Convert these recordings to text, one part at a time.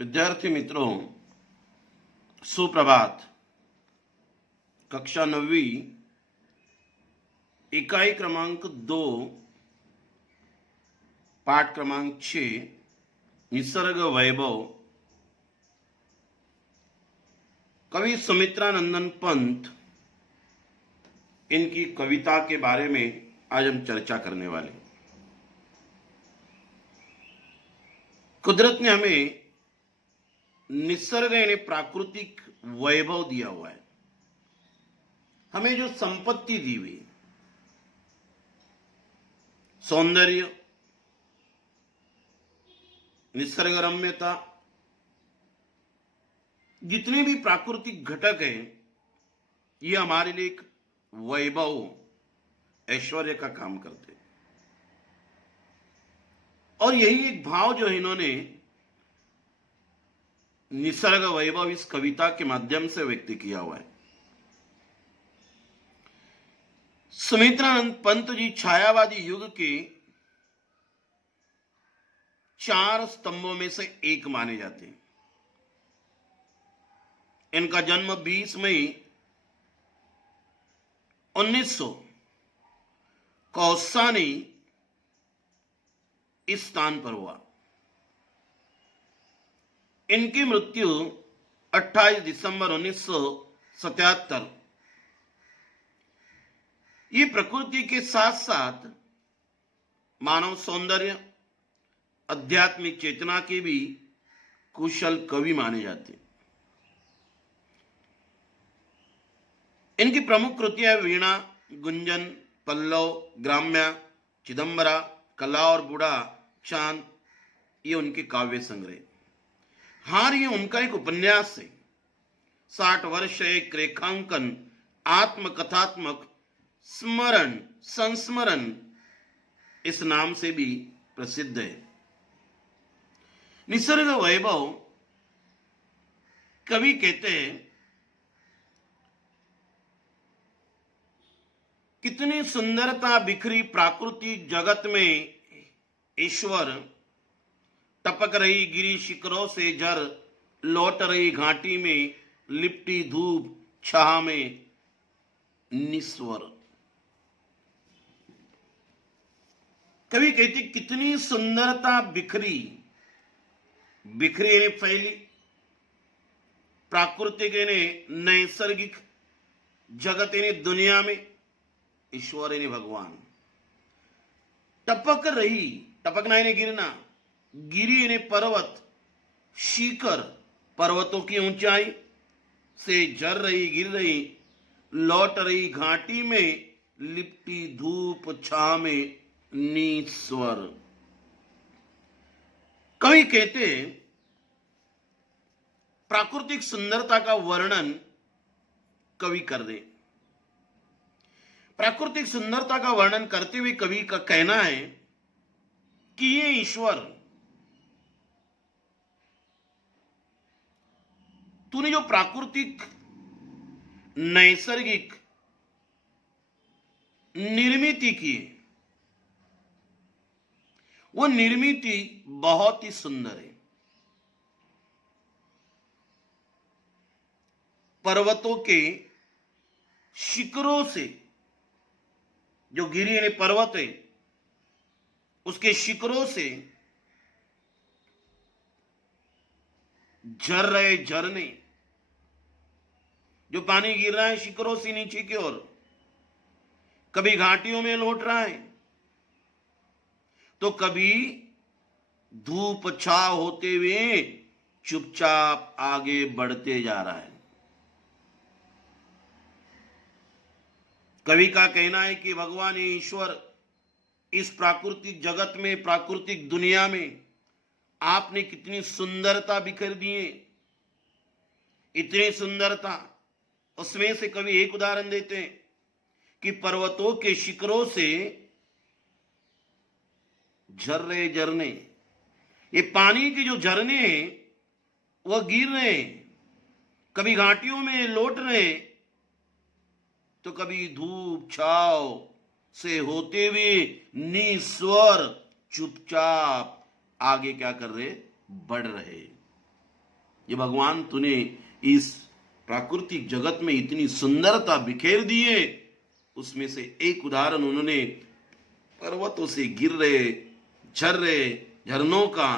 विद्यार्थी मित्रों, सुप्रभात। कक्षा 9वीं इकाई क्रमांक 2 पाठ क्रमांक 6 निसर्ग वैभव, कवि सुमित्रानंदन पंत, इनकी कविता के बारे में आज हम चर्चा करने वाले हैं। कुदरत ने हमें निसर्ग यानी प्राकृतिक वैभव दिया हुआ है। हमें जो संपत्ति दी हुई, सौंदर्य, निसर्ग रम्यता, जितने भी प्राकृतिक घटक हैं, ये हमारे लिए एक वैभव, ऐश्वर्य का काम करते हैं। और यही एक भाव जो इन्होंने निसर्ग वैभव इस कविता के माध्यम से व्यक्त किया हुआ है। सुमित्रानंद पंत जी छायावादी युग के 4 स्तंभों में से एक माने जाते हैं। इनका जन्म 20 मई 1900 कौसानी इस स्थान पर हुआ। इनकी मृत्यु 28 दिसंबर 1977। ये प्रकृति के साथ साथ मानव सौंदर्य, आध्यात्मिक चेतना के भी कुशल कवि माने जाते हैं। इनकी प्रमुख कृतियां वीणा, गुंजन, पल्लव, ग्राम्य, चिदंबरा, कला और बूढ़ा चांद, ये उनके काव्य संग्रह। हार ये उनका एक उपन्यास है। 60 वर्ष एक रेखांकन, आत्मकथात्मक स्मरण संस्मरण इस नाम से भी प्रसिद्ध है। निसर्ग वैभव कवि कहते हैं, कितनी सुंदरता बिखरी प्राकृतिक जगत में ईश्वर, टपक रही गिरी शिखरों से जर, लौट रही घाटी में लिपटी धूप छाह में निस्वर। कवि कहते कितनी सुंदरता बिखरी, बिखरी यानी फैली, प्राकृतिक यानी नैसर्गिक, जगत यानी दुनिया में, ईश्वर यानी भगवान। टपक रही, टपकना यानी गिरना, गिरी यानी पर्वत, शिखर पर्वतों की ऊंचाई से झर रही, गिर रही, लौट रही घाटी में लिपटी धूप छाह में निस्वर। कवि कहते प्राकृतिक सुंदरता का वर्णन कवि कर दे। प्राकृतिक सुंदरता का वर्णन करते हुए कवि का कहना है कि ये ईश्वर, तूने जो प्राकृतिक नैसर्गिक निर्मिति की, वो निर्मिति बहुत ही सुंदर है। पर्वतों के शिखरों से, जो गिरी यानी पर्वत है, उसके शिखरों से झर रहे झरने, जो पानी गिर रहा है शिखरों से नीचे की ओर, कभी घाटियों में लौट रहा है तो कभी धूप छाह होते हुए चुपचाप आगे बढ़ते जा रहा है। कवि का कहना है कि भगवान ईश्वर इस प्राकृतिक जगत में, प्राकृतिक दुनिया में आपने कितनी सुंदरता बिखेर दी है। इतनी सुंदरता, उसमें से कवि एक उदाहरण देते हैं कि पर्वतों के शिखरों से झर रहे झरने, ये पानी के जो झरने हैं वह गिर रहे हैं, कभी घाटियों में लौट रहे, तो कभी धूप छाव से होते हुए निस्वर चुपचाप आगे क्या कर रहे, बढ़ रहे। ये भगवान तूने इस प्राकृतिक जगत में इतनी सुंदरता बिखेर दी है। उसमें से एक उदाहरण उन्होंने पर्वतों से गिर रहे झर्रे झरनों का,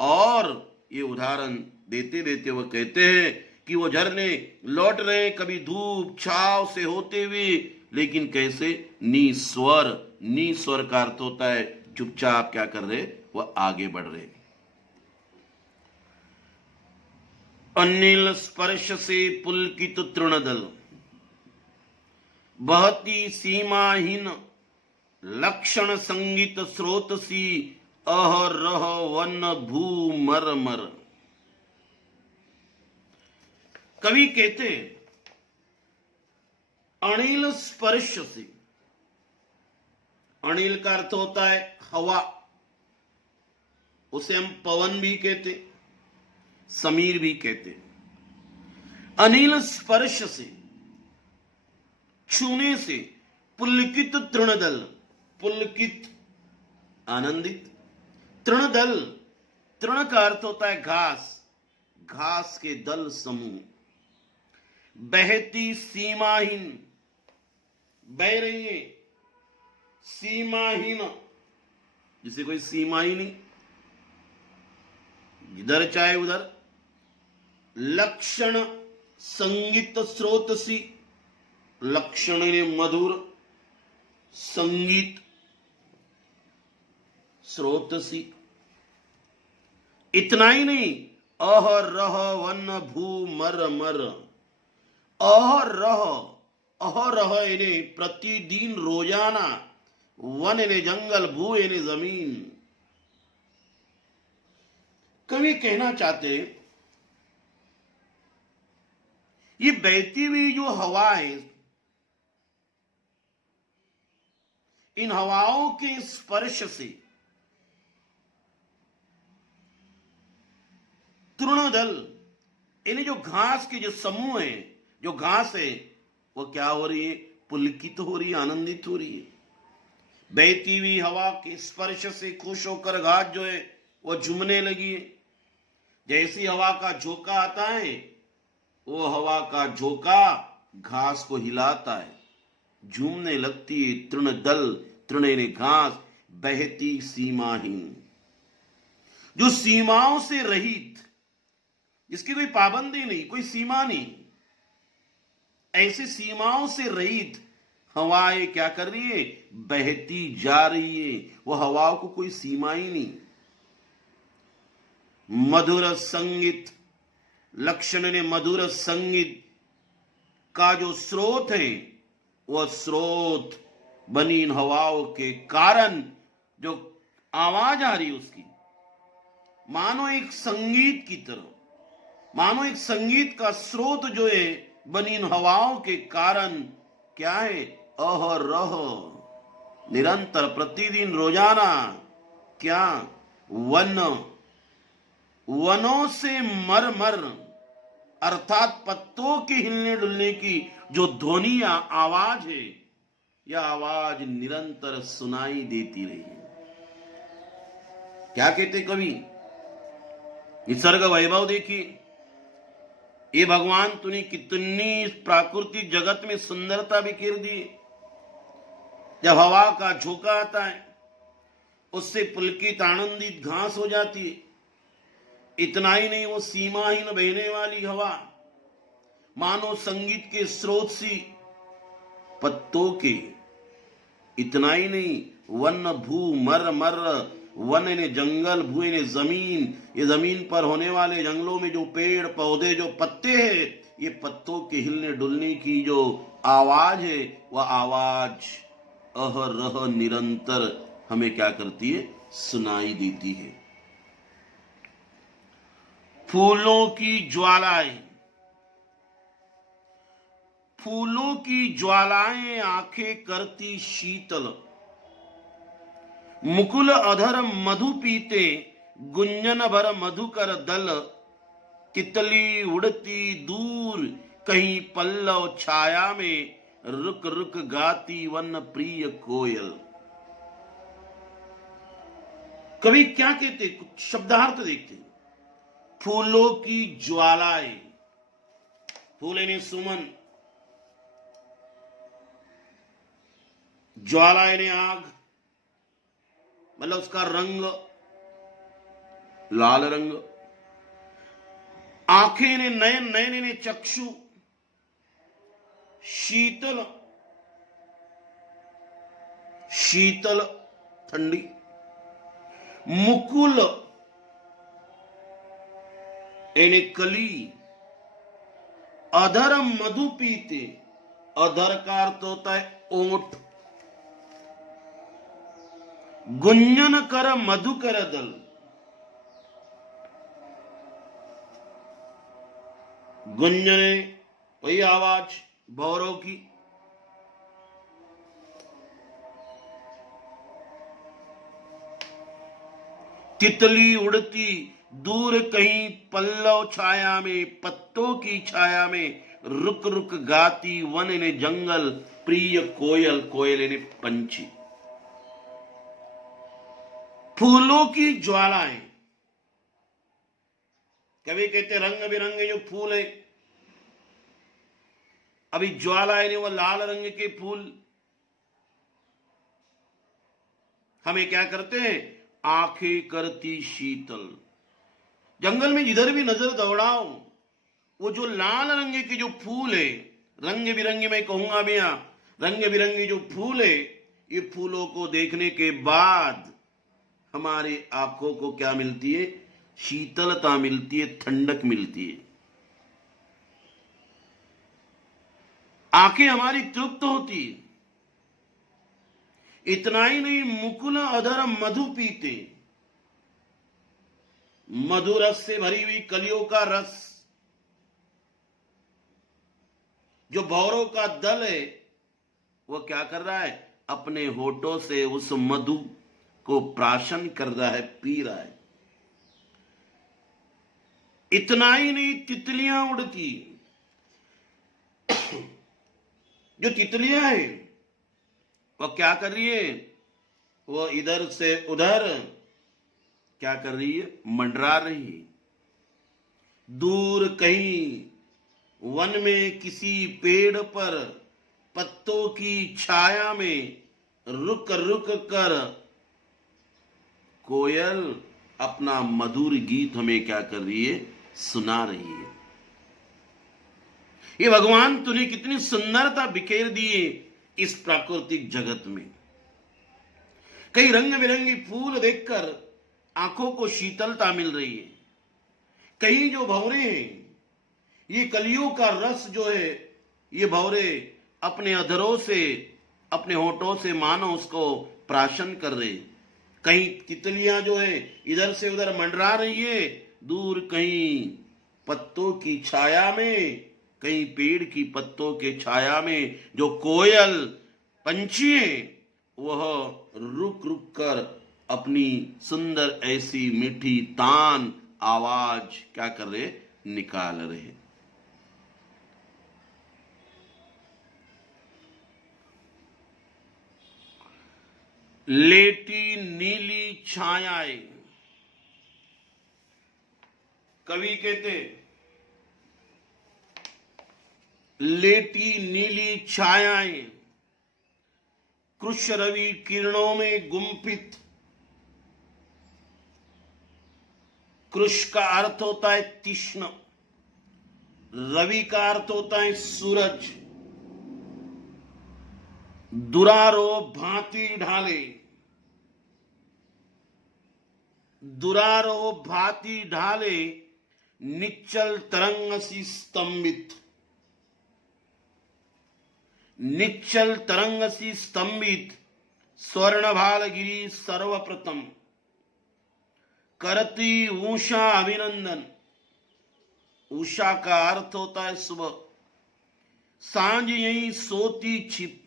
और ये उदाहरण देते देते वह कहते हैं कि वो झरने लौट रहे कभी धूप छाव से होते हुए, लेकिन कैसे निस्वर। निस्वर का अर्थ होता है चुपचाप क्या कर रहे, वह आगे बढ़ रहे। अनिल स्पर्श से पुलकित तृणदल, बहती सीमाहीन लक्षण संगीत स्रोत सी, अहरह वन भू मर मर। कवि कहते अनिल स्पर्श से, अनिल का अर्थ होता है हवा, उसे हम पवन भी कहते, समीर भी कहते। अनिल स्पर्श से, छूने से, पुलकित तृणदल, पुलकित आनंदित, तृणदल, तृण का अर्थ होता है घास, घास के दल समूह, बहती सीमाहीन, बह रही है सीमाहीन, जिसे कोई सीमा ही नहीं, जिधर चाहे उधर, लक्षण संगीत स्रोत सी, लक्षण ने मधुर, संगीत स्रोत सी। इतना ही नहीं, अहरह वन भू मर मर, अहरह, अहरह यानी प्रतिदिन रोजाना, वन यानी जंगल, भू यानी जमीन। कवि कहना चाहते ये बहती हुई जो हवा है, इन हवाओं के स्पर्श से तृणदल यानी जो घास के जो समूह है, जो घास है, वो क्या हो रही है, पुलकित हो रही है, आनंदित हो रही है। बहती हुई हवा के स्पर्श से खुश होकर घास जो है वो झूमने लगी है। जैसी हवा का झोंका आता है, वो हवा का झोंका घास को हिलाता है, झूमने लगती है तृणदल, तृण ने घास, बहती सीमाहीन, जो सीमाओं से रहित, जिसकी कोई पाबंदी नहीं, कोई सीमा नहीं, ऐसी सीमाओं से रहित हवाएं क्या कर रही है, बहती जा रही है। वो हवाओं को कोई सीमा ही नहीं। मधुर संगीत, लक्षण ने मधुर संगीत का जो स्रोत है, वह स्रोत बनी इन हवाओं के कारण जो आवाज आ रही है उसकी, मानो एक संगीत की तरह, मानो एक संगीत का स्रोत जो है बनी इन हवाओं के कारण क्या है, अहरह, निरंतर, प्रतिदिन, रोजाना, क्या, वन, वनों से मर मर, अर्थात पत्तों के हिलने डुलने की जो ध्वनि आवाज है, यह आवाज निरंतर सुनाई देती रही है। क्या कहते कवि, निसर्ग वैभव देखिए, ये भगवान तूने कितनी प्राकृतिक जगत में सुंदरता बिखेर दी। जब हवा का झोंका आता है, उससे पुलकित आनंदित घास हो जाती है। इतना ही नहीं, वो सीमाहीन बहने वाली हवा, मानो संगीत के स्रोत सी, पत्तों के। इतना ही नहीं, वन भू मर मर, वन ने जंगल, भू ने जमीन, ये जमीन पर होने वाले जंगलों में जो पेड़ पौधे, जो पत्ते हैं, ये पत्तों के हिलने डुलने की जो आवाज है, वह आवाज अहरह निरंतर हमें क्या करती है, सुनाई देती है। फूलों की ज्वालाएं, फूलों की ज्वालाएं आंखें करती शीतल, मुकुल अधर मधु पीते, गुंजन भर मधुकर दल, तितली उड़ती दूर कहीं पल्लव छाया में, रुक रुक गाती वन प्रिय कोयल। कवि क्या कहते, कुछ शब्दार्थ देखते। फूलों की ज्वालाएं, फूल यानी सुमन, ज्वाला यानी आग, मतलब उसका रंग लाल रंग, आंखें ने नयन, नयन ने चक्षु, शीतल, शीतल ठंडी, मुकुल यानी कली, अधर मधु पीते, अधर का अर्थ होता है ओंठ, गुंजन कर मधुकर दल, गुंजने वही आवाज भौरों की, तितली उड़ती दूर कहीं पल्लव छाया में, पत्तों की छाया में रुक रुक गाती, वन ने जंगल प्रिय कोयल, कोयल ने पंछी। फूलों की ज्वालाएं, कभी कहते रंग बिरंगे जो फूल है, अभी ज्वाला यानी वो लाल रंग के फूल, हमें क्या करते हैं, आंखें करती शीतल। जंगल में जिधर भी नजर दौड़ाओ, वो जो लाल रंग के जो फूल है, रंग बिरंगे, मैं कहूंगा भैया रंग बिरंगे जो फूल है, ये फूलों को देखने के बाद हमारी आंखों को क्या मिलती है, शीतलता मिलती है, ठंडक मिलती है, आंखें हमारी तृप्त होती है। इतना ही नहीं, मुकुल अधर मधु पीते, मधु रस से भरी हुई कलियों का रस, जो भौरों का दल है वो क्या कर रहा है, अपने होठों से उस मधु को प्राशन कर रहा है, पी रहा है। इतना ही नहीं, तितलियां उड़ती, जो तितलियां हैं वो क्या कर रही है, वो इधर से उधर क्या कर रही है, मंडरा रही है। दूर कहीं वन में किसी पेड़ पर पत्तों की छाया में रुक रुक कर कोयल अपना मधुर गीत हमें क्या कर रही है, सुना रही है। ये भगवान तूने कितनी सुंदरता बिखेर दी है इस प्राकृतिक जगत में। कई रंग बिरंगी फूल देखकर आंखों को शीतलता मिल रही है। कहीं जो भंवरे हैं, ये कलियों का रस जो है, ये भंवरे अपने अधरों से, अपने होठों से मानो उसको प्राशन कर रहे। कहीं तितलियां जो है इधर से उधर मंडरा रही है, दूर कहीं पत्तों की छाया में, कहीं पेड़ की पत्तों के छाया में जो कोयल पंछी है, वह रुक रुक कर अपनी सुंदर ऐसी मीठी तान आवाज क्या कर रहे, निकाल रहे। लेटी नीली छायाएं, कवि कहते लेटी नीली छायाएं, कृष्ण रवि किरणों में गुम्फित। कृष्ण का अर्थ होता है तीक्ष्ण, रवि का अर्थ होता है सूरज। दुरारो भांति ढाले, दुरारो भांति ढाले, निश्चल तरंग सी स्तंभित, निश्चल तरंग सी स्तंभित, स्वर्ण भालगिरी सर्वप्रथम, करती उषा अभिनंदन। उषा का अर्थ होता है सुबह। सांझ यहीं सोती छिप,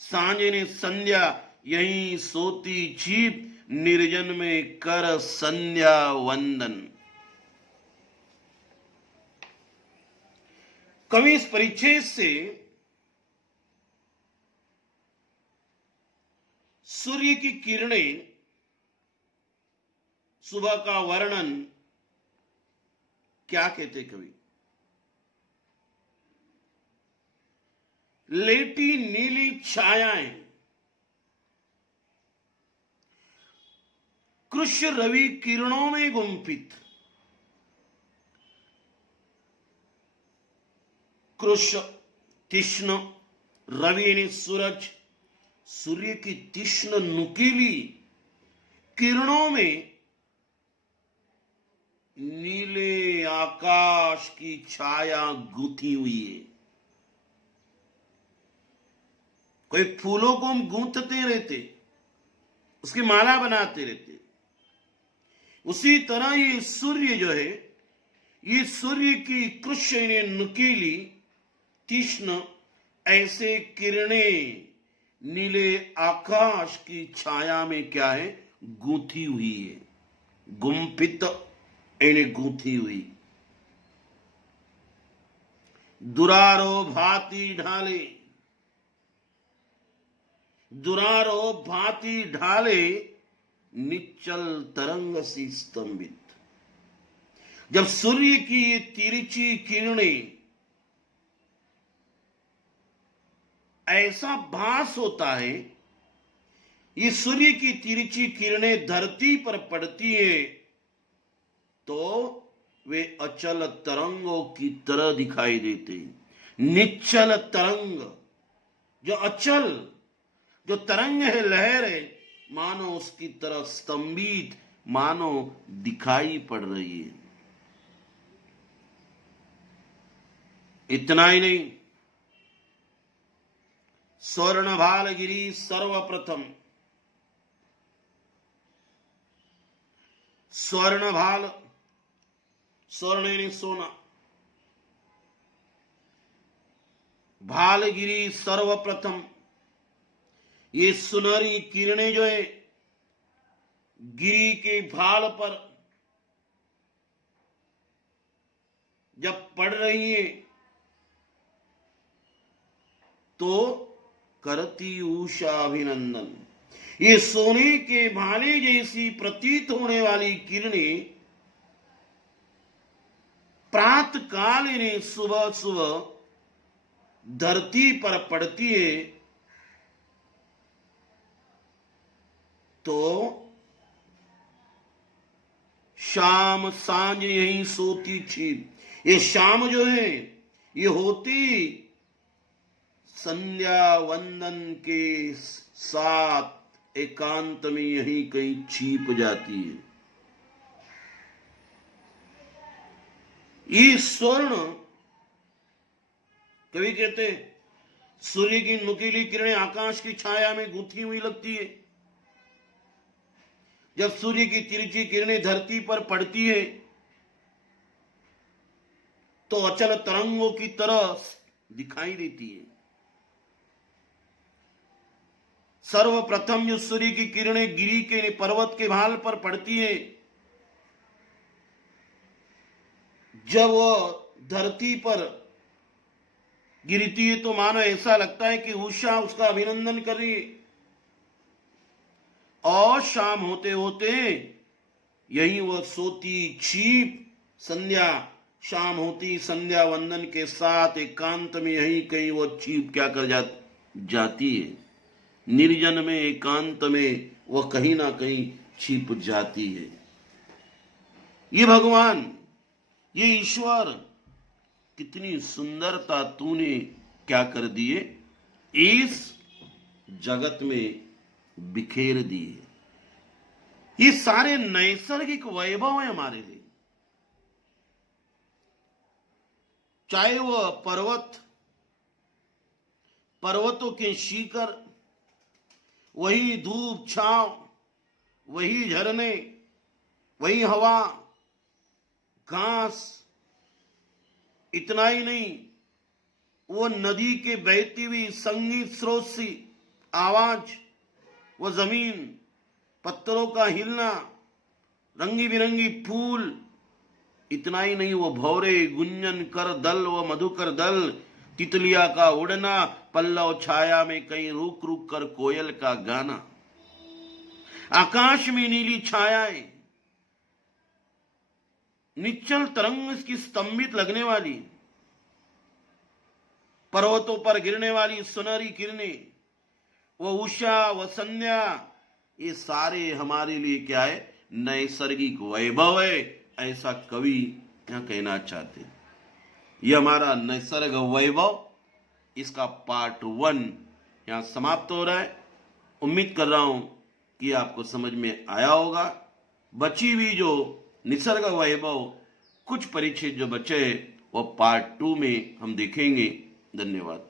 सांझ ने संध्या यहीं सोती छिप, निर्जन में कर संध्या वंदन। कवि इस परिच्छेद से सूर्य की किरणें, सुबह का वर्णन क्या कहते कवि? लेटी नीली छायाएं कृष्ण रवि किरणों में गुंफित। कृष्ण तीक्ष्ण, रवि यानी सूरज, सूर्य की तीक्ष्ण नुकीली किरणों में नीले आकाश की छाया गूंथी हुई है। कोई फूलों को हम गूंथते रहते, उसकी माला बनाते रहते, उसी तरह ये सूर्य जो है, ये सूर्य की कृष्ण नुकीली तीक्ष्ण ऐसे किरणें नीले आकाश की छाया में क्या है? गूंथी हुई है। गुंफित यानी गूंथी हुई। दुरारो भांति ढाले, दुरारो भांति ढाले निश्चल तरंग सी स्तंभित। जब सूर्य की ये तिरछी किरणें ऐसा भास होता है, ये सूर्य की तिरछी किरणें धरती पर पड़ती है तो वे अचल तरंगों की तरह दिखाई देते हैं। निश्चल तरंग, जो अचल, जो तरंग है, लहर है, मानो उसकी तरह स्तंभित, मानो दिखाई पड़ रही है। इतना ही नहीं, स्वर्ण भालगिरी सर्वप्रथम, स्वर्ण भाल, स्वर्ण यानी सोना, भालगिरी सर्वप्रथम, ये सुनहरी किरणें जो है गिरी के भाल पर जब पड़ रही है तो करती उषा अभिनंदन। ये सोने के भाले जैसी प्रतीत होने वाली किरणें प्रातः काल इन्हें सुबह सुबह धरती पर पड़ती है तो शाम सांझ यहीं सोती छिप। ये शाम जो है ये होती संध्या वंदन के साथ एकांत में यहीं कहीं छिप जाती है। ये स्वर्ण, कवि कहते सूर्य की नुकीली किरणें आकाश की छाया में गूंथी हुई लगती है। जब सूर्य की तिरछी किरणें धरती पर पड़ती है तो अचल तरंगों की तरह दिखाई देती है। सर्वप्रथम जो सूर्य की किरणें गिरी के पर्वत के भाल पर पड़ती है, जब वह धरती पर गिरती है तो मानो ऐसा लगता है कि उषा उसका अभिनंदन कर रही है। और शाम होते होते यही वह सोती छिप, संध्या, शाम होती संध्या वंदन के साथ एकांत में यही कहीं वह छिप क्या कर जाती है। निर्जन में, एकांत में वह कहीं ना कहीं छिप जाती है। ये भगवान, ये ईश्वर, कितनी सुंदरता तूने क्या कर दिए, इस जगत में बिखेर दिए। ये सारे नैसर्गिक वैभव है हमारे लिए, चाहे वह पर्वत, पर्वतों के शिखर, वही धूप छांव, वही झरने, वही हवा, घास, इतना ही नहीं, वो नदी के बहती हुई संगीत स्रोत सी आवाज, वो जमीन, पत्थरों का हिलना, रंगी बिरंगी फूल, इतना ही नहीं, वो भौरे, गुंजन कर दल, वो मधुकर दल, तितलिया का उड़ना, पल्लव छाया में कहीं रुक रुक कर कोयल का गाना, आकाश में नीली छायाएं, निश्चल तरंग की स्तंभित लगने वाली, पर्वतों पर गिरने वाली सुनहरी किरणें, वो उषा, वो संध्या, ये सारे हमारे लिए क्या है? नैसर्गिक वैभव है, ऐसा कवि यहां कहना चाहते हैं। ये हमारा नैसर्ग वैभव, इसका पार्ट 1 यहां समाप्त हो रहा है। उम्मीद कर रहा हूं कि आपको समझ में आया होगा। बची हुई जो निसर्ग वैभव कुछ परिच्छेद जो बचे वो पार्ट 2 में हम देखेंगे। धन्यवाद।